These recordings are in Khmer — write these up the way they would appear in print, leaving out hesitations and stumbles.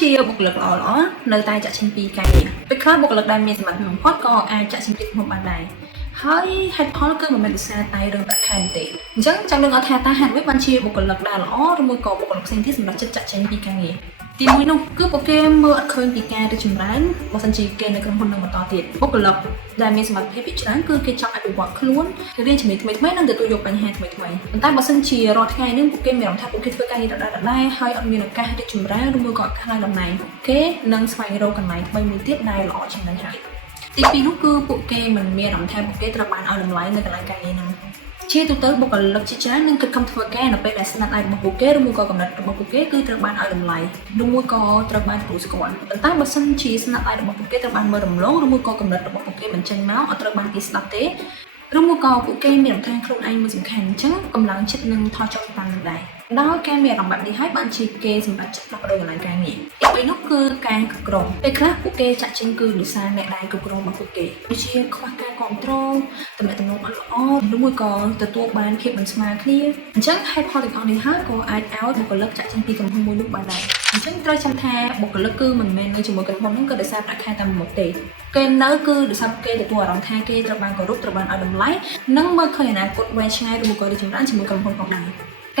ជាបុគ្គលិកល្អនៅតែចាក់ចេញពីការងារពេលខ្លះបុគ្គលិកដែលមានសមត្ថភាពបំផុតក៏អាចចាក់ចេញពីក្រុមបានដែរហើយហេតុផលគឺមិនមែនដោយសារតែរឿងប្រាក់ខែទេអញ្ចឹងចង់ដឹងអត់ថាតើហេតុអ្វីបានជាបុគ្គលិកដែលល្អឬមួយក៏បុគ្គលិកផ្សេងទៀតសម្រាប់ចិត្តចាក់ចេញពីការងារទីមួយនោះគឺពួកគេមើលអត់ឃើញពីការរីកចម្រើនបើសិនជាគេនៅក្រុមហ៊ុននឹងបន្តទៀតបុគ្គលិកដែលមានសមត្ថភាពពីច្រើនគឺគេចង់អភិវឌ្ឍខ្លួនរៀនជំនាញថ្មីៗនិងទទួលយកបញ្ហាថ្មីៗប៉ុន្តែបើសិនជារាល់ថ្ងៃនេះពួកគេមានអារម្មណ៍ថាពួកគេធ្វើការងារដដែលហើយអត់មានឱកាសរីកចម្រើនឬមួយក៏ឱកាសឡើងតំណែងពួកគេនឹងស្វែងរកកន្លែងថ្មីមួយទៀតដែលល្អជាងនេះហើយទីពីរនោះគឺពួកគេមិនមានអារម្មណ៍ថាពួកគេត្រូវបានឲ្យតម្លៃនៅកន្លែងការងារហ្នឹងជាទូទៅបុគ្គលិកជាច្រើននឹងគិតខំធ្វើការនៅពេលដែលស្នាដៃរបស់ពួកគេឬមួយក៏កំណត់របស់ពួកគេគឺត្រូវបានឲ្យតម្លៃឬមួយក៏ត្រូវបានទទួលស្គាល់ប៉ុន្តែបើសិនជាស្នាដៃរបស់ពួកគេត្រូវបានមើលរំលងឬមួយក៏កំណត់របស់ពួកគេមិនចេញមកអត់ត្រូវបានគេស្ដាប់ទេឬមួយក៏ពួកគេមានអារម្មណ៍ថាខ្លួនឯងមិនសំខាន់អញ្ចឹងកម្លាំងចិត្តនឹងថយចុះតាមនឹងដែរដោយការមានអារម្មណ៍បែបនេះហើយបានជាគេសម្រាប់ចិត្តផ្លាស់ប្ដូរកន្លែងការងារទីពីរនោះគឺការគ្រប់គ្រងពេលខ្លះពួកគេចាក់ចេញគឺដោយសារអ្នកដែលគ្រប់គ្រងរបស់ពួកគេដូចជាខ្វះការគ្រប់គ្រងទំនាក់ទំនងអត់ល្អឬមួយក៏ទទួលបានភាពមិនស្មើគ្នាអញ្ចឹងហេតុផលទាំងអស់នេះហើយក៏អាចឲ្យបុគ្គលិកចាក់ចេញពីក្រុមហ៊ុនមួយនោះបានដែរអញ្ចឹងត្រូវចាំថាបុគ្គលិកគឺមិនមែននៅជាមួយក្រុមហ៊ុនហ្នឹងក៏ដោយសារប្រាក់ខែតែមួយមុខទេគេនៅគឺដោយសារគេទទួលអារម្មណ៍ថាគេត្រូវបានគោរពត្រូវបានឲ្យតម្លៃនិងមើលឃើញអនាគតវែងឆ្ងាយឬមួយក៏រីកចម្រើនជាមួយក្រុមហ៊ុនផងដែរ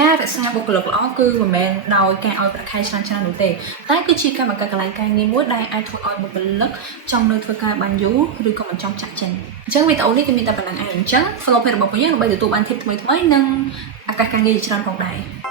ការរក្សាបុគ្គលិកល្អគឺមិនមែនដោយការឲ្យប្រាក់ខែច្រើននោះទេតែគឺជាការបង្កើតកន្លែងការងារមួយដែលអាចធ្វើឲ្យបុគ្គលិកចង់នៅធ្វើការបានយូរឬក៏មិនចង់ចាក់ចេញអញ្ចឹងវីដេអូនេះគឺមានតែប៉ុណ្្នឹងឯងអញ្ចឹង follow page របស់ពួកយើងដើម្បីទទួលបាន tip ថ្មីៗនិងឱកាសការងារច្រើនផងដែរ